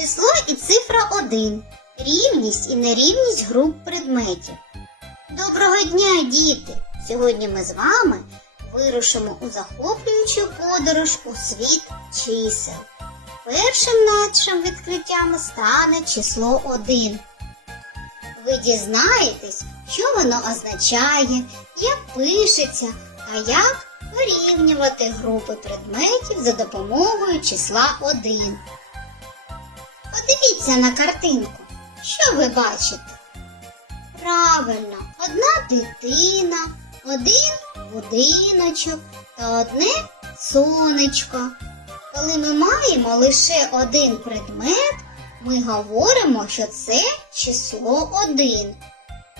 Число і цифра 1. Рівність і нерівність груп предметів. Доброго дня, діти! Сьогодні ми з вами вирушимо у захоплюючу подорож у світ чисел. Першим нашим відкриттям стане число 1. Ви дізнаєтесь, що воно означає, як пишеться, а як порівнювати групи предметів за допомогою числа 1. Подивіться на картинку. Що ви бачите? Правильно, одна дитина, один будиночок та одне сонечко. Коли ми маємо лише один предмет, ми говоримо, що це число один.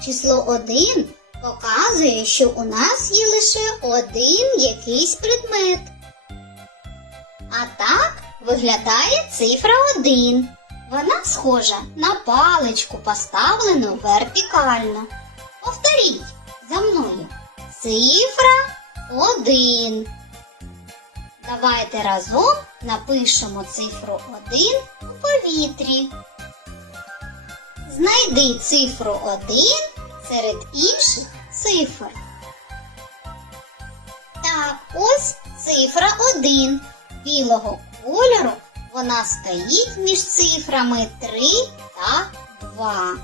Число 1 показує, що у нас є лише один якийсь предмет. А так виглядає цифра 1. Вона схожа на паличку, поставлену вертикально. Повторіть за мною цифра 1. Давайте разом напишемо цифру 1 у повітрі. Знайди цифру 1 серед інших цифр. Так, ось цифра 1 білого кольору вона стоїть між цифрами 3 та 2.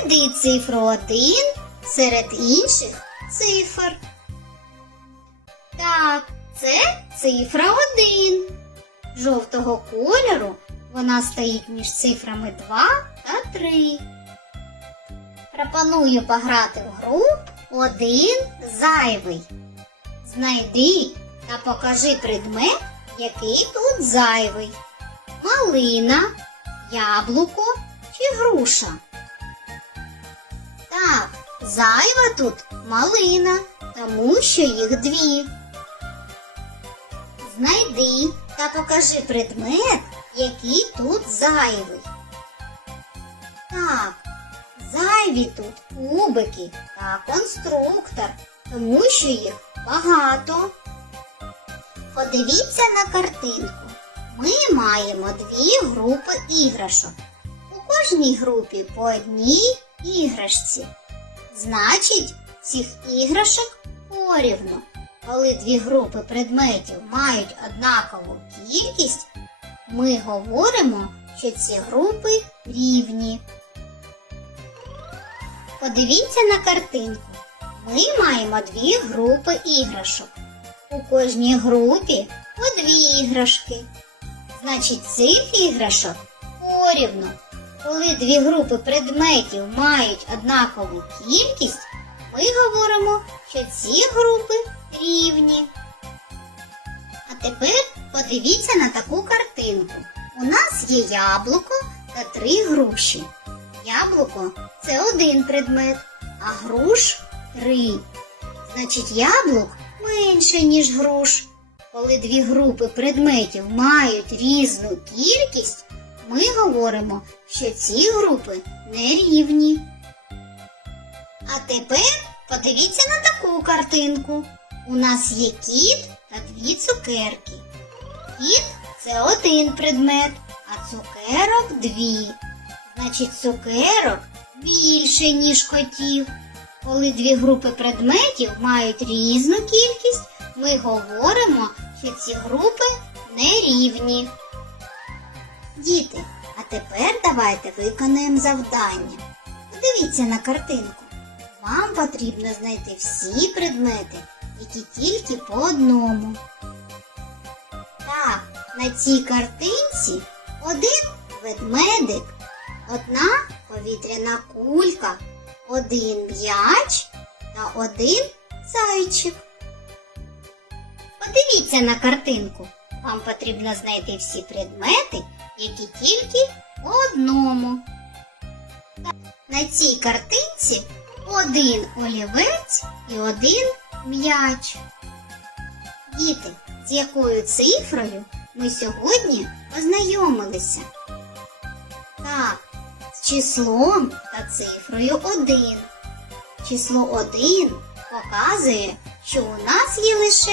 Знайди цифру 1 серед інших цифр. Так, це цифра 1. Жовтого кольору вона стоїть між цифрами 2 та 3. Пропоную пограти в гру один зайвий. Знайди та покажи предмет який тут зайвий? Малина, яблуко чи груша? Так, зайва тут малина, тому що їх дві. Знайди та покажи предмет, який тут зайвий. Так, зайві тут кубики та конструктор, тому що їх багато. Подивіться на картинку. Ми маємо дві групи іграшок. У кожній групі по одній іграшці. Значить, цих іграшок порівну. Коли дві групи предметів мають однакову кількість, ми говоримо, що ці групи рівні. Подивіться на картинку. Ми маємо дві групи іграшок. У кожній групі по дві іграшки. Значить, цих іграшок порівну. Коли дві групи предметів мають однакову кількість, ми говоримо, що ці групи рівні. А тепер подивіться на таку картинку. У нас є яблуко та три груші. Яблуко це один предмет, а груш три. Значить, яблук менше, ніж груш. Коли дві групи предметів мають різну кількість, ми говоримо, що ці групи не рівні. А тепер подивіться на таку картинку. У нас є кіт та дві цукерки. Кіт це один предмет, а цукерок дві. Значить, цукерок більше, ніж котів. Коли дві групи предметів мають різну кількість, ми говоримо, що ці групи нерівні. Діти, а тепер давайте виконаємо завдання. Подивіться на картинку. Вам потрібно знайти всі предмети, які тільки по одному. Так, на цій картинці один ведмедик, одна повітряна кулька один м'яч та один зайчик. Подивіться на картинку. Вам потрібно знайти всі предмети, які тільки в одному. На цій картинці один олівець і один м'яч. Діти, з якою цифрою ми сьогодні ознайомилися? Так, числом та цифрою 1. Число 1 показує, що у нас є лише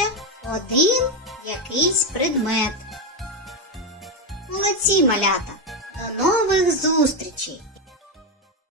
один якийсь предмет. Молодці малята! До нових зустрічей!